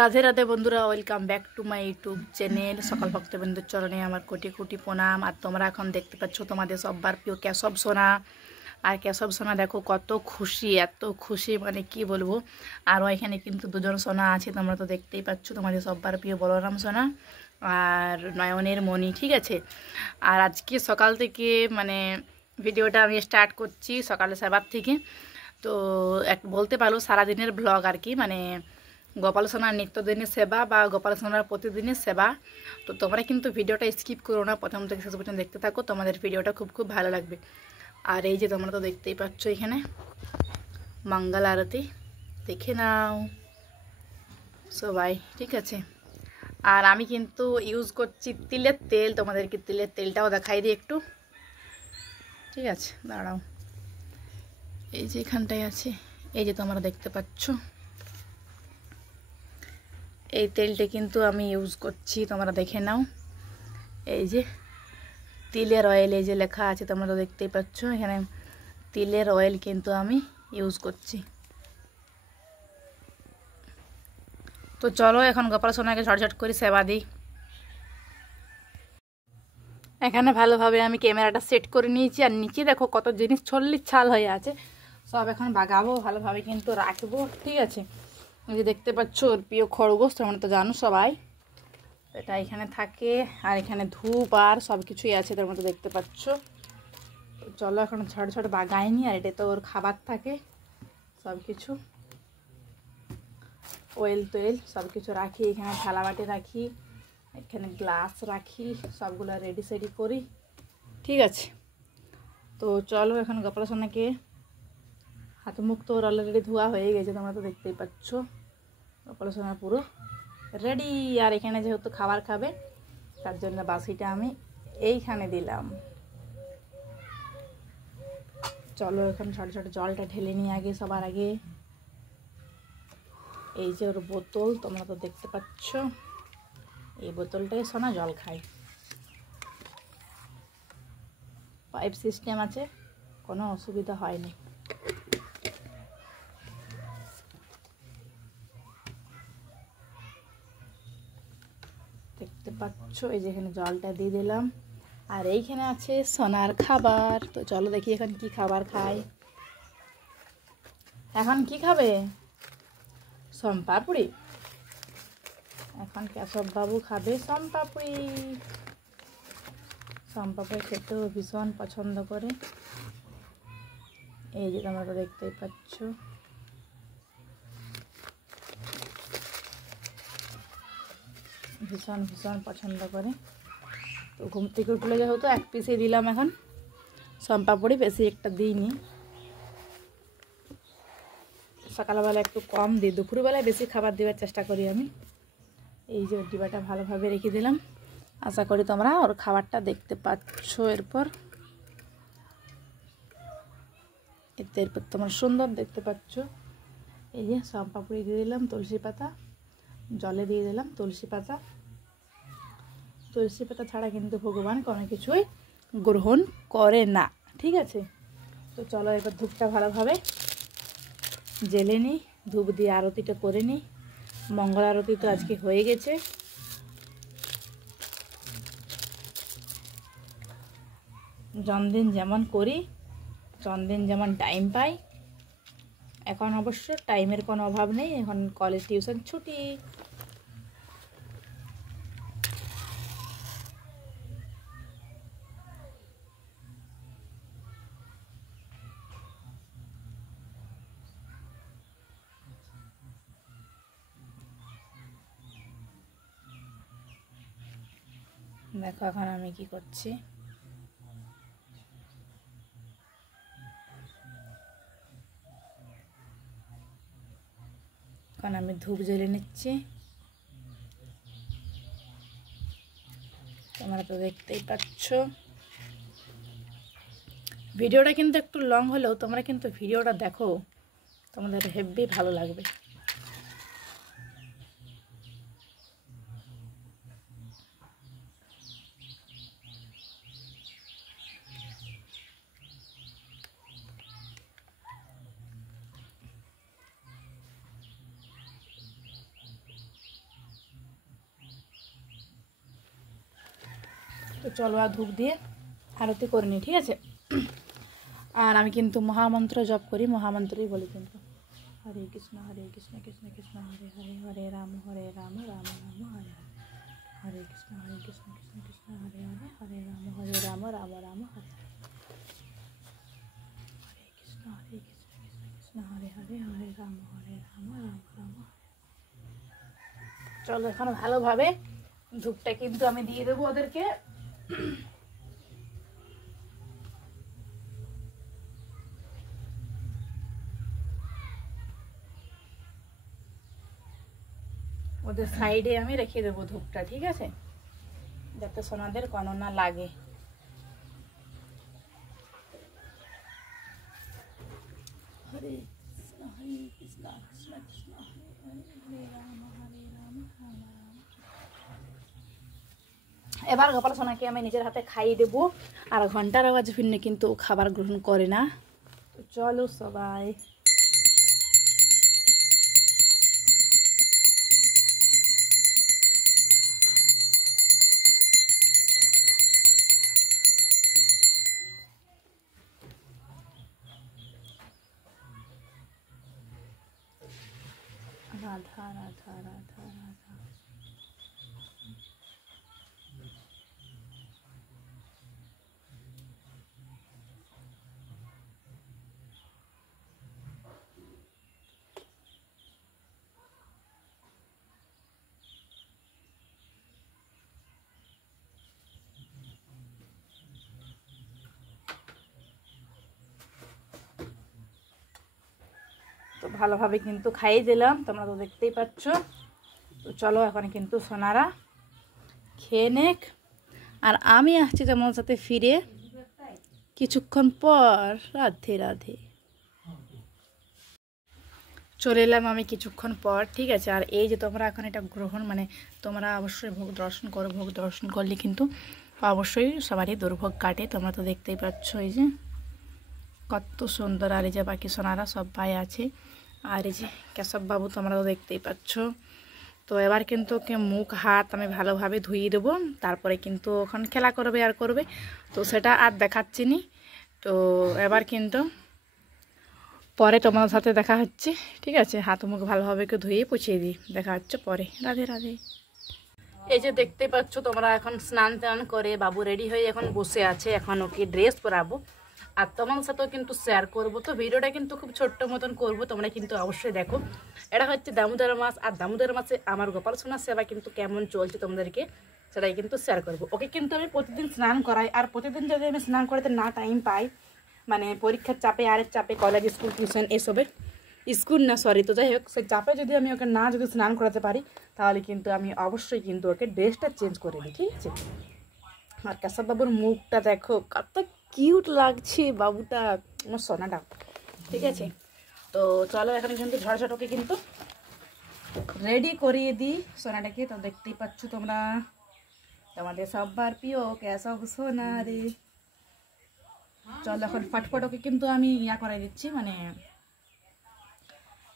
রাধে রাধে বন্ধুরা, welcome back to my YouTube channel. সকাল ভক্তবৃন্দুর চরণে আমার কোটি কোটি প্রণাম। আর তোমরা এখন দেখতে পাচ্ছ তোমাদের সববার প্রিয় কেশব সোনা। আর কেশব সোনা দেখো কত খুশি, এত খুশি মানে কি বলবো। আর ওইখানে কিন্তু দুজন সোনা আছে, তোমরা তো দেখতেই পাচ্ছ, তোমাদের সববার প্রিয় বলরাম সোনা আর নয়নের মণি, ঠিক আছে। আর আজকে সকাল থেকে মানে ভিডিওটা আমি স্টার্ট করছি সকালে 7 থেকে। তো বলতে পারো সারাদিনের ব্লগ আর কি, মানে গোপাল সোনার নিত্যদিনের সেবা বা গোপাল সোনার প্রতিদিনের সেবা। তো তোমরা কিন্তু ভিডিওটা স্কিপ করো না, প্রথম থেকে শেষ পর্যন্ত দেখতে থাকো, তোমাদের ভিডিওটা খুব খুব ভালো লাগবে। আর এই যে তোমরা তো দেখতেই পাচ্ছ এখানে মঙ্গল আরতি, দেখে নাও সবাই, ঠিক আছে। আর আমি কিন্তু ইউজ করছি তিলের তেল, তোমাদেরকে তিলের তেলটাও দেখাই দিই একটু, ঠিক আছে, দাঁড়াও। এই যে এখানটায় আছে, এই যে তোমরা দেখতে পাচ্ছ এই তেলটা কিন্তু আমি ইউজ করছি, তোমরা দেখে নাও। এই যে তিলের অয়েল, এই যে লেখা আছে তোমরা তো দেখতেই পাচ্ছ এখানে, তিলের অয়েল কিন্তু আমি ইউজ করছি। তো চলো এখন গোপাল সোনাকে ঝটঝট করে সেবা দিই। এখানে ভালোভাবে আমি ক্যামেরাটা সেট করে নিয়েছি, আর নিচে দেখো কত জিনিস ছল্লির ছাল হয়ে আছে, সব এখন বাগাবো, ভালোভাবে কিন্তু রাখবো, ঠিক আছে। এই যে দেখতে পাচ্ছ ওর প্রিয় খরগোশ, তোমরা তো জানো সবাই, এটা এখানে থাকে। আর এখানে ধূপ আর সব কিছুই আছে, তার মধ্যে দেখতে পাচ্ছ। চলো এখন ঝট ঝট বাগাইনি, আর এটা তো ওর খাবার থাকে, সব কিছু অয়েল টোয়েল সব কিছু রাখি এখানে, থালা বাটি রাখি, এখানে গ্লাস রাখি, সবগুলো রেডি সেডি করি, ঠিক আছে। তো চলো এখন গোপাল সোনাকে, হাত মুখ তো ওর অলরেডি ধোয়া হয়ে গেছে, তোমরা তো দেখতেই পাচ্ছ, গোপাল সোনা পুরো রেডি। আর এখানে যেহেতু খাবার খাবে তার জন্য বাসিটা আমি এইখানে দিলাম। চলো এখন ছোট ছোট জলটা ঢেলে নিই আগে, সবার আগে। এই যে ওর বোতল, তোমরা তো দেখতে পাচ্ছ, এই বোতলটাই সোনা জল খায়, পাইপ সিস্টেম আছে, কোনো অসুবিধা হয়নি। দেখতে পাচ্ছ এই যে এখানে জলটা দিয়ে দিলাম, আর এইখানে আছে সোনার খাবার। তো চলো দেখি এখন কি খাবার খায়। এখন কি খাবে? সোমপাপড়ি। এখন কেশব বাবু খাবে সোমপাপড়ি। সোমপাপড়ি খেতেও ভীষণ পছন্দ করে, এই যে তোমরা তো দেখতেই পাচ্ছ। ভীষণ ভীষণ পছন্দ করে। তো ঘুম থেকে উঠলে যেহেতু এক পিসে দিলাম এখন সোমপাপড়ি, বেশি একটা দিইনি, সকালবেলা একটু কম দিই, দুপুরবেলায় বেশি খাবার দেওয়ার চেষ্টা করি আমি। এই যে ডিবাটা ভালোভাবে রেখে দিলাম, আশা করি তোমরা ওর খাবারটা দেখতে পাচ্ছ। এরপর তোমরা সুন্দর দেখতে পাচ্ছ, এই যে সোমপাপড়ি দিয়ে দিলাম, তুলসী পাতা, জলে দিয়ে দিলাম তুলসী পাতা। তুলসী পাতা ছাড়া কিন্তু ভগবান কোনো কিছুই গ্রহণ করে না, ঠিক আছে। তো চলো এবার ধূপটা ভালোভাবে জ্বেলে নিই, ধূপ দিয়ে আরতিটা করে নিই। মঙ্গল আরতি তো আজকে হয়ে গেছে। জন্মদিন যেমন করি, জন্মদিন যেমন টাইম পাই, এখন অবশ্য টাইমের কোনো অভাব নেই, এখন কলেজ টিউশন ছুটি। দেখো এখন আমি কি করছি, এখন আমি ধূপ জ্বেলে নিচ্ছি, তোমরা তো দেখতেই পাচ্ছ। ভিডিওটা কিন্তু একটু লং হলেও তোমরা কিন্তু ভিডিওটা দেখো, তোমাদের হেব্বি ভালো লাগবে। তো চলো আর ধূপ দিয়ে আরতি করে নিই, ঠিক আছে। আর আমি কিন্তু মহামন্ত্র জপ করি, মহামন্ত্রই বলি কিন্তু, হরে কৃষ্ণ কৃষ্ণ কৃষ্ণ হরে হরে, হরে রাম রাম রাম হরে হরে, হরে কৃষ্ণ কৃষ্ণ কৃষ্ণ হরে হরে, হরে রাম রাম রাম হরে হরে, হরে কৃষ্ণ কৃষ্ণ হরে হরে, হরে রাম রাম রাম হরে। চলো এখন ভালোভাবে ধূপটা কিন্তু আমি দিয়ে দেবো ওদেরকে। ওদের সাইডে আমি রেখে দেবো ধূপটা, ঠিক আছে, যাতে সোনাদের কোনো না লাগে। হরে কৃষ্ণ কৃষ্ণ কৃষ্ণ হরে হরে, হরে রাম রাম রাম। এবার গোপাল সোনাকে আমি নিজের হাতে খাইয়ে দেবো, আর ঘন্টার আওয়াজ ভিন্ন কিন্তু খাবার গ্রহণ করে না। তো চলো সবাই রাধা রাধা রাধা রাধা। তো ভালোভাবে কিন্তু খাইয়ে দিলাম, তোমরা তো দেখতেই পাচ্ছ। তো চলো এখন কিন্তু সোনারা খেয়ে নেক, আর আমি আসছি তোমার সাথে ফিরে কিছুক্ষণ পর। রাধে রাধে। চলে এলাম আমি কিছুক্ষণ পর, ঠিক আছে। আর এই যে তোমরা এখন এটা গ্রহণ, মানে তোমরা অবশ্যই ভোগ দর্শন করো, ভোগ দর্শন করলে কিন্তু অবশ্যই সবারই দুর্ভোগ কাটে। তোমরা তো দেখতেই পাচ্ছ এই যে কত সুন্দর। আর এই যে বাকি সোনারা সবাই আছে, আর এই যে কেশব বাবু তোমরা তো দেখতেই পাচ্ছ। তো এবার কিন্তু ওকে মুখ হাত আমি ভালোভাবে ধুইয়ে দেবো, তারপরে কিন্তু ওখানে খেলা করবে আর করবে, তো সেটা আর দেখাচ্ছি নি। তো এবার কিন্তু পরে তোমার সাথে দেখা হচ্ছে, ঠিক আছে। হাত মুখ ভালোভাবে একটু ধুয়ে পুছিয়ে দিই, দেখা হচ্ছে পরে। রাধে রাধে। এই যে দেখতে পাচ্ছ তোমরা এখন স্নান টান করে বাবু রেডি হয়ে এখন বসে আছে, এখন ওকে ড্রেস পরাবো আর তোমার সাথেও কিন্তু শেয়ার করবো। তো ভিডিওটা কিন্তু খুব ছোট্ট মতন করবো, তোমরা কিন্তু অবশ্যই দেখো। এটা হচ্ছে দামোদর মাস, আর দামোদর মাসে আমার গোপাল সোনার সেবা কিন্তু কেমন চলছে তোমাদেরকে সেটাই কিন্তু শেয়ার করবো। ওকে কিন্তু আমি প্রতিদিন স্নান করাই, আর প্রতিদিন যদি আমি স্নান করাতে না টাইম পাই, মানে পরীক্ষার চাপে, আরেক চাপে, কলেজ স্কুল টিউশন এসবের, স্কুল না সরি, তো যাই হোক সেই চাপে যদি আমি ওকে না যদি স্নান করাতে পারি, তাহলে কিন্তু আমি অবশ্যই কিন্তু ওকে ড্রেসটা চেঞ্জ করে দিই, ঠিক আছে। আর কেশব বাবুর মুখটা দেখো কত কিউট লাগছে, বাবুটা আমার সোনাটা, ঠিক আছে। তো চলো এখানে কিন্তু ঝড়ঝটকে কিন্তু রেডি করিয়ে দিই সোনাটাকে। তো দেখতেই পাচ্ছ তোমরা, তোমাদের সবার প্রিয় কেশব সোনা রে। চলো এখন ফটফট ওকে কিন্তু আমি ইয়া করাই দিচ্ছি, মানে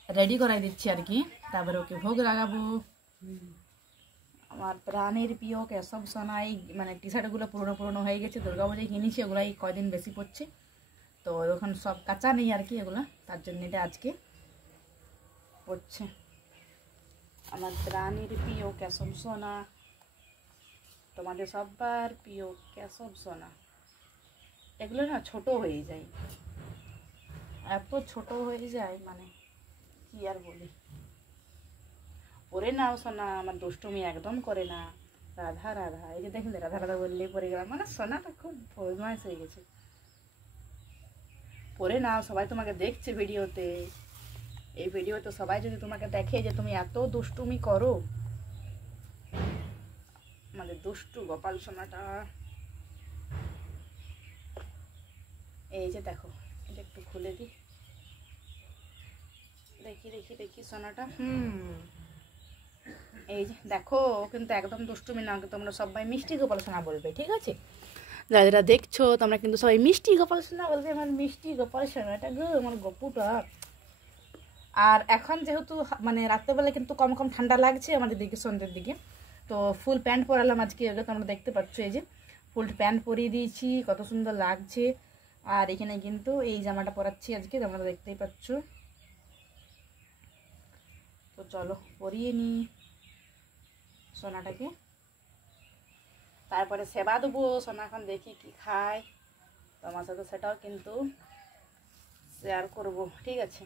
রেডি করাই দিচ্ছি আর কি, তারপরে ওকে ভোগ লাগাবো। আমার প্রাণের প্রিয় কেশব সোনাই, মানে টি শার্টগুলো পুরনো পুরনো হয়ে গেছে, দুর্গাপূজায় কিনেছি, ওগুলাই কয়দিন বেশি পড়ছে, তো এখন সব কাঁচা নেই আর কি এগুলো, তার জন্য এটা আজকে পড়ছে। আমার প্রাণের প্রিয় কেশব সোনা, তোমাদের সবার প্রিয় কেশব সোনা। এগুলো না ছোট হয়ে যায়, এত ছোট হয়ে যায়, মানে কি আর বলি। পরে নাও সোনা, আমার দুষ্টুমি একদম করে না। রাধা রাধা, এই যে দেখলে রাধা রাধা বললে পরে গেলাম, মানে সোনাটা খুব বদমাইশ হয়ে গেছে। পরে নাও, সবাই তোমাকে দেখছে ভিডিওতে, এই ভিডিওতে সবাই যদি তোমাকে দেখে যে তুমি এত দুষ্টুমি করো, আমাদের দুষ্টু গোপাল সোনাটা। এই যে দেখো, এটা একটু খুলে দিই, দেখি দেখি দেখি সোনাটা। এই যে দেখো, কিন্তু একদম দুষ্টুমি না, তোমরা সবাই মিষ্টি গোপাল সোনা বলবে, ঠিক আছে। যারা যারা দেখছো তোমরা কিন্তু সবাই মিষ্টি গোপাল সোনা বলবে, আমার মিষ্টি গোপাল সোনাটা গো, আমার গপুটা। আর এখন যেহেতু মানে রাত্রেবেলা কিন্তু কম কম ঠান্ডা লাগছে আমাদের দিকে, সন্ধ্যের দিকে, তো ফুল প্যান্ট পরালাম আজকে, তোমরা দেখতে পাচ্ছ এই যে ফুল প্যান্ট পরিয়ে দিয়েছি, কত সুন্দর লাগছে। আর এখানে কিন্তু এই জামাটা পরাচ্ছি আজকে, তোমরা দেখতেই পাচ্ছ। তো চলো পরিয়ে নিই সোনাটাকে, তারপরে সেবা দেবো। সোনা এখন দেখি কি খায়, তোমার সাথে সেটাও কিন্তু শেয়ার করবো, ঠিক আছে।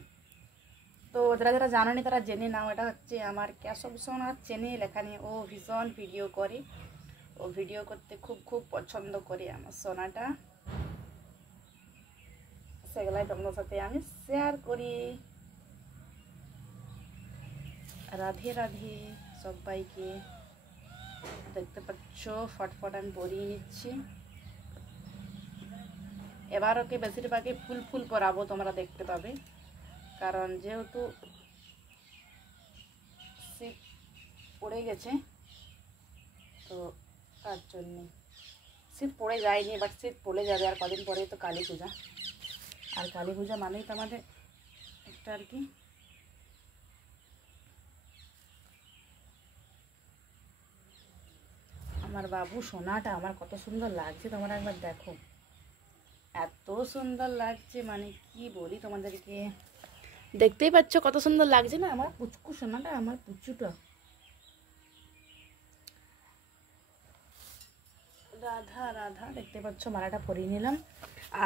তো যারা যারা জানো নি তারা জেনে নাও, এটা হচ্ছে আমার কেশব সোনার চ্যানেল। এখানে ও ভীষণ ভিডিও করে, ও ভিডিও করতে খুব খুব পছন্দ করে আমার সোনাটা, সেগুলাই তোমাদের সাথে আমি শেয়ার করি। রাধে রাধে সবাইকে, দেখতে পাচ্ছ ফটফট আমি পরিয়ে নিচ্ছি। এবার ওকে বেশিরভাগই ফুল ফুল পরাবো, তোমরা দেখতে পাবে, কারণ যেহেতু শীত পড়ে গেছে তো তার জন্যে। শীত পড়ে যায়নি, বাট শীত পড়ে যাবে, আর কদিন পরেই তো কালী পূজা। আর কালী পূজা মানেই তো আমাদের একটা আর কি আমার বাবু সোনাটা আমার কত সুন্দর লাগছে, তোমরা একবার দেখো, এত সুন্দর লাগছে, মানে কি বলি তোমাদেরকে। দেখতেই পাচ্ছ কত সুন্দর লাগছে না আমার পুচকু সোনাটা, আমার পুচুটা। রাধা রাধা, দেখতে পাচ্ছ মালাটা পরিয়ে নিলাম,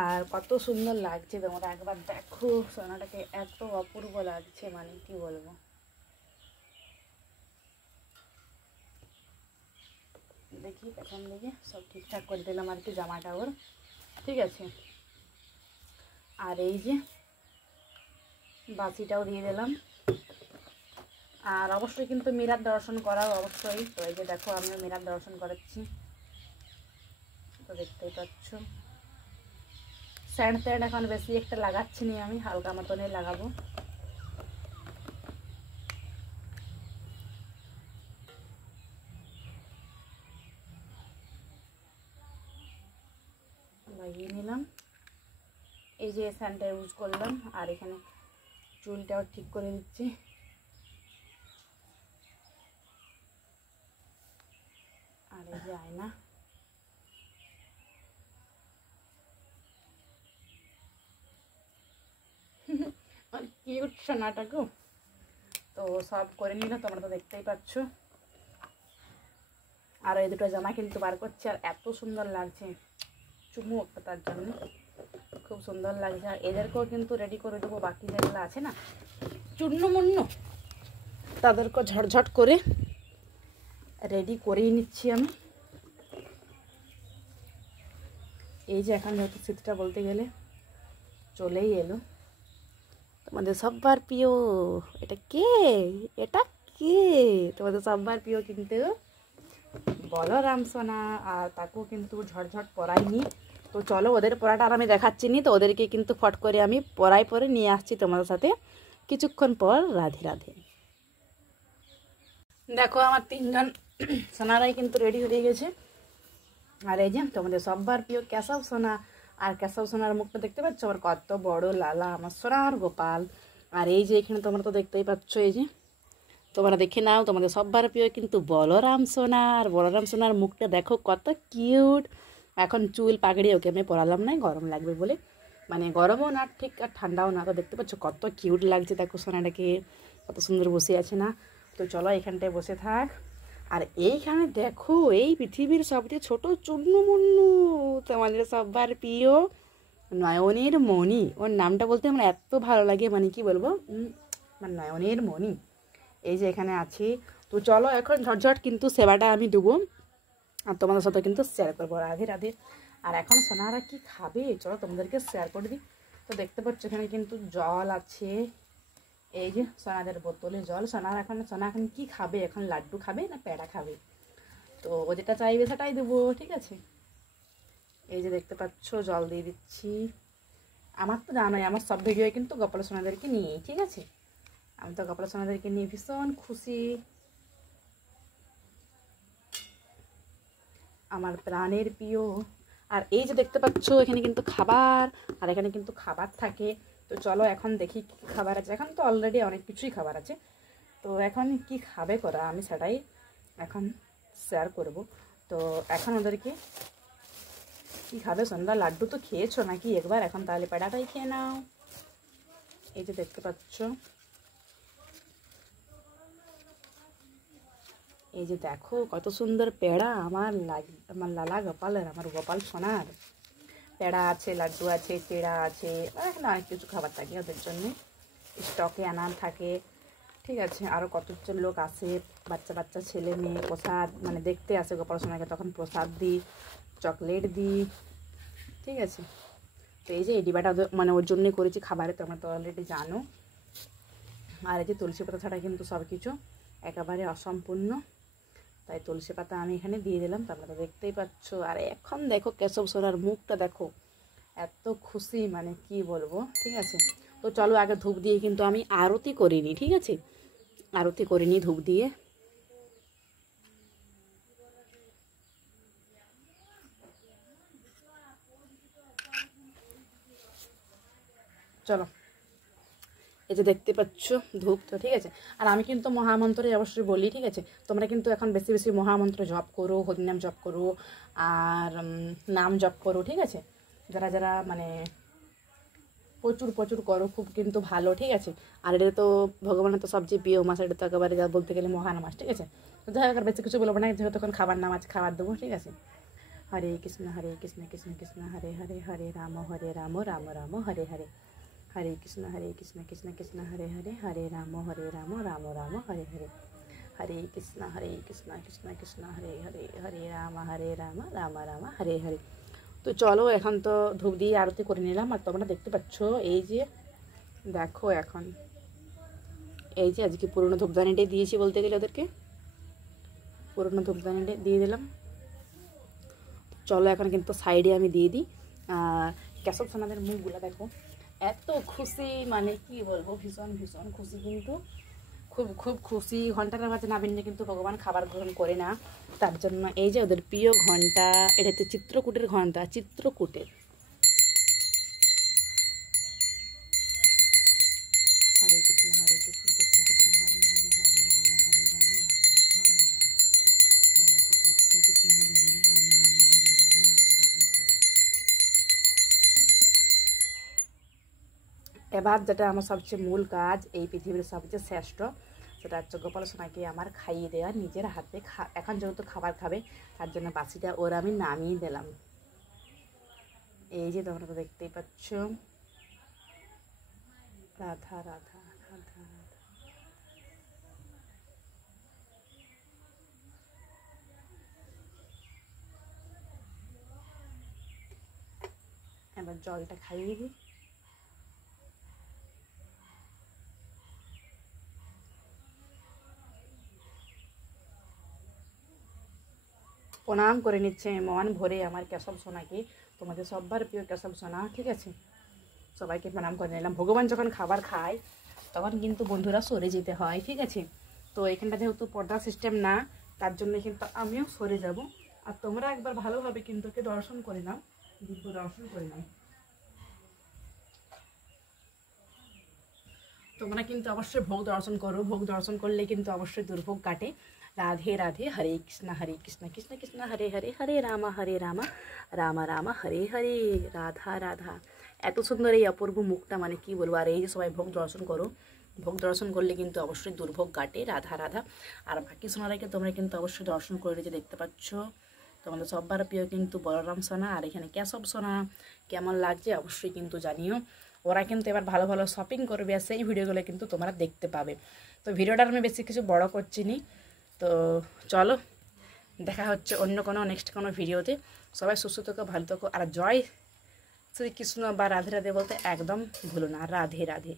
আর কত সুন্দর লাগছে তোমরা একবার দেখো। সোনাটাকে এত অপূর্ব লাগছে, মানে কি বলবো। দেখি পেছন দিকে সব ঠিকঠাক করে দিলাম আর কি, জামাটা ওর, ঠিক আছে। আর এই যে বাসিটাও দিয়ে দিলাম। আর অবশ্যই কিন্তু মিরার দর্শন করাও অবশ্যই। তো এই যে দেখো আমিও মিরার দর্শন করাচ্ছি, তো দেখতেই পাচ্ছ। স্যান্ড ট্যান্ড এখন বেশি একটা লাগাচ্ছি না আমি, হালকা মতনই লাগাবো। লাগিয়ে নিলাম, এই যে স্যান্ডটা ইউজ করলাম। আর এখানে চুলটাও ঠিক করে দিচ্ছি। আর এই যে আয়না, কিউট সোনাটাকে তো সব করে নিল, তোমরা তো দেখতেই পাচ্ছ। আর এই দুটো জামা কিন্তু বার করছে, আর এত সুন্দর লাগছে, চুমু একটা তার জন্য খুব সুন্দর লাগছে। আর এদেরকেও কিন্তু রেডি করে দেবো, বাকি যেগুলো আছে না চূর্ণ মুন্ন, তাদেরকেও ঝটঝট করে রেডি করেই নিচ্ছি আমি। এই যে এখন যেহেতু শীতটা বলতে গেলে চলেই এলো, তোমাদের সবার প্রিয়, এটা কে, এটা কে, তোমাদের সবার প্রিয় কিন্তু বলরাম সোনা। আর তাকেও কিন্তু ঝটঝট পরাইনি। তো চলো ওদের পড়াটা আর আমি দেখাচ্ছি নি, তো ওদেরকে কিন্তু ফট করে আমি পড়াই পরে নিয়ে আসছি তোমাদের সাথে কিছুক্ষণ পর। রাধে রাধে। দেখো আমার তিনজন সোনারাই কিন্তু রেডি হয়ে গেছে। আর এই যে তোমাদের সবার প্রিয় কেশব সোনা, আর কেশব সোনার মুখটা দেখতে পাচ্ছ আমার কত বড় লালা, আমার সোনার গোপাল। আর এই যে এখানে তোমরা তো দেখতেই পাচ্ছ, এই যে তোমরা দেখে নাও, তোমাদের সবার প্রিয় কিন্তু বলরাম সোনা। আর বলরাম সোনার মুখটা দেখো কত কিউট। এখন চুল পাগড়ি ওকে আমি পরালাম না, গরম লাগবে বলে, মানে গরমও না ঠিক আর ঠান্ডাও না। তো দেখতে পাচ্ছ কত কিউট লাগছে, দেখো সোনাটাকে কত সুন্দর বসে আছে না। তো চলো এখানটায় বসে থাক। আর এইখানে দেখো এই পৃথিবীর সবচেয়ে ছোট চূর্ণমুন্নু, তোমাদের সবার প্রিয় নয়নের মণি। ওর নামটা বলতে আমার এত ভালো লাগে, মানে কি বলবো, মানে নয়নের মণি। এই যে এখানে আছি। তো চলো এখন ঝটঝট কিন্তু সেবাটা আমি দেবো, আর তোমাদের সাথে কিন্তু শেয়ার করবো। রাধে রাধে। আর এখন সোনারা কি খাবে চলো তোমাদেরকে শেয়ার করে দিই। তো দেখতে পাচ্ছ এখানে কিন্তু জল আছে, এই যে সোনাদের বোতলে জল। সোনা এখন কি খাবে, এখন লাড্ডু খাবে না প্যাড়া খাবে, তো ও যেটা চাইবে সেটাই দেবো, ঠিক আছে। এই যে দেখতে পাচ্ছ জল দিয়ে দিচ্ছি। আমার তো জানোই আমার সব ভিডিও কিন্তু গোপাল সোনাদেরকে নিয়েই, ঠিক আছে। আমি তো গোপাল সোনাদেরকে নিয়ে ভীষণ খুশি, আমার প্রাণের প্রিয়। আর এই যে দেখতে পাচ্ছ এখানে কিন্তু খাবার, আর এখানে কিন্তু খাবার থাকে। তো চলো এখন দেখি কী খাবার আছে। এখন তো অলরেডি অনেক কিছুই খাবার আছে, তো এখন কি খাবে করা আমি সেটাই এখন শেয়ার করব। তো এখন ওদেরকে কি খাবে সোনারা? লাড্ডু তো খেয়েছো নাকি একবার, এখন তাহলে পেড়াটাই খেয়ে নাও। এই যে দেখতে পাচ্ছ, এই যে দেখো কত সুন্দর পেড়া আমার লালা গোপালের, আমার গোপাল সোনার। পেড়া আছে, লাড্ডু আছে, পেড়া আছে, এখানে অনেক কিছু খাবার থাকে ওদের জন্য, স্টকে আনার থাকে। ঠিক আছে, আরও কতজন লোক আসে, বাচ্চা বাচ্চা ছেলে মেয়ে প্রসাদ মানে দেখতে আসে গোপাল সোনাকে, তখন প্রসাদ দিই, চকলেট দিই। ঠিক আছে, তো এই যে এই ডিবাটা মানে ওর জন্যই করেছি খাবারে, তোমরা তো অলরেডি জানো। আর এই যে তুলসী পাতা ছাড়া কিন্তু সব কিছু একেবারে অসম্পূর্ণ, তাই তুলসী পাতা আমি এখানে দিয়ে দিলাম, তোমরা তো দেখতেই পাচ্ছ। আর এখন দেখো কেশব সোনার মুখটা দেখো, এত খুশি মানে কি বলবো। ঠিক আছে, তো চলো আগে ধূপ দিয়ে কিন্তু আমি আরতি করিনি। ঠিক আছে, আরতি করিনি ধূপ দিয়ে। চলো, এই যে দেখতে পাচ্ছ ধূপ তো। ঠিক আছে, আর আমি কিন্তু মহামন্ত্রে অবশ্যই বলি। ঠিক আছে, তোমরা কিন্তু এখন বেশি বেশি মহামন্ত্র জপ করো, হরিনাম জপ করো, আর নাম জপ করো। ঠিক আছে, যারা যারা মানে প্রচুর প্রচুর করো, খুব কিন্তু ভালো। ঠিক আছে, আর এটা তো ভগবানের তো সবচেয়ে প্রিয় মাস, এটা তো একেবারে যা বলতে গেলে মহান মাস। ঠিক আছে, তো যাই হোক আর বেশি কিছু বলবো না, যেহেতু এখন খাবার নাম আছে, খাবার দেবো। ঠিক আছে, হরে কৃষ্ণ কৃষ্ণ কৃষ্ণ হরে হরে, হরে রাম রাম রাম হরে হরে, হরে কৃষ্ণ কৃষ্ণ কৃষ্ণ হরে হরে, হরে রাম রাম রাম হরে হরে, হরে কৃষ্ণ কৃষ্ণ কৃষ্ণ হরে হরে, হরে রাম রাম রাম হরে হরে। তো চলো এখন তো ধূপ দিয়ে আরতি করে নিলাম। আর তোমরা দেখতে পাচ্ছ এই যে দেখো, এখন এই যে আজকে পুরনো ধূপদানিটাই দিয়েছি বলতে গেলে, ওদেরকে পুরনো ধূপদানিটা দিয়ে দিলাম। চলো এখন কিন্তু সাইডে আমি দিয়ে দিই। কেশব সোনাদের মুখগুলো দেখো, এত খুশি মানে কি বলবো, ভীষণ ভীষণ খুশি, কিন্তু খুব খুব খুশি। ঘন্টাটা বাজে না বিনলে কিন্তু ভগবান খাবার গ্রহণ করে না, তার জন্য এই যে ওদের প্রিয় ঘন্টা, এটা হচ্ছে চিত্রকূটের ঘন্টা, চিত্রকূটের। হরে কৃষ্ণ কৃষ্ণ কৃষ্ণ হরে হরে, হরে রাম রাম রাম হরে হরে, হরে কৃষ্ণ কৃষ্ণ হরে হরে, হরে রাম রাম রাম। এবার যেটা আমার সবচেয়ে মূল কাজ, এই পৃথিবীর সবচেয়ে শ্রেষ্ঠ, সেটা হচ্ছে গোপাল সোনাকে আমার খাইয়ে দেওয়া নিজের হাতে। এখন যেহেতু খাবার খাবে, তার জন্য বাসিটা ওর আমি নামিয়ে দিলাম। এই যে তোমরা তো দেখতেই পাচ্ছ, রাধা রাধা রাধা রাধা। এবার জলটা খাইয়ে দিই। প্রণাম করে নিচ্ছে মন ভরে আমার কেশব সোনাকে, তোমাদের সবার প্রিয় কেশব সোনা। ঠিক আছে, সবাইকে প্রণাম করে নিলাম। ভগবান যখন খাবার খায় তখন কিন্তু বন্ধুরা সরে যেতে হয়। ঠিক আছে, তো এখানটা যেহেতু পর্দা সিস্টেম না, তার জন্য কিন্তু আমিও সরে যাব। আর তোমরা একবার ভালোভাবে কিন্তু ওকে দর্শন করে নাও, দিব্য দর্শন করে নাও। তোমরা কিন্তু অবশ্যই ভোগ দর্শন করো, ভোগ দর্শন করলে কিন্তু অবশ্যই দুর্ভোগ কাটে। রাধে রাধে, হরে কৃষ্ণ কৃষ্ণ কৃষ্ণ হরে হরে, হরে রাম রাম রাম হরে হরে, রাধা রাধা। এত সুন্দর এই অপূর্ব মুখটা মানে কি বলবো। আর এই যে সবাই ভোগ দর্শন করো, ভোগ দর্শন করলে কিন্তু অবশ্যই দুর্ভোগ কাটে। রাধা রাধা। আর বাকি সোনারাকে তোমরা কিন্তু অবশ্যই দর্শন করে, যে দেখতে পাচ্ছ তোমাদের সবার প্রিয় কিন্তু বলরাম সোনা, আর এখানে কেশব সোনা। কেমন লাগছে অবশ্যই কিন্তু জানিও। ওরা কিন্তু এবার ভালো ভালো শপিং করবে, আর সেই ভিডিওগুলো কিন্তু তোমরা দেখতে পাবে। তো ভিডিওটার আমি বেশি কিছু বড় করছি নি, তো চলো দেখা হচ্ছে অন্য কোনো নেক্সট কোনো ভিডিওতে। সবাই সুস্থ থাকো, ভালো থাকো, আর জয় শ্রীকৃষ্ণ বা রাধে রাধে বলতে একদম ভুলো না। রাধে রাধে।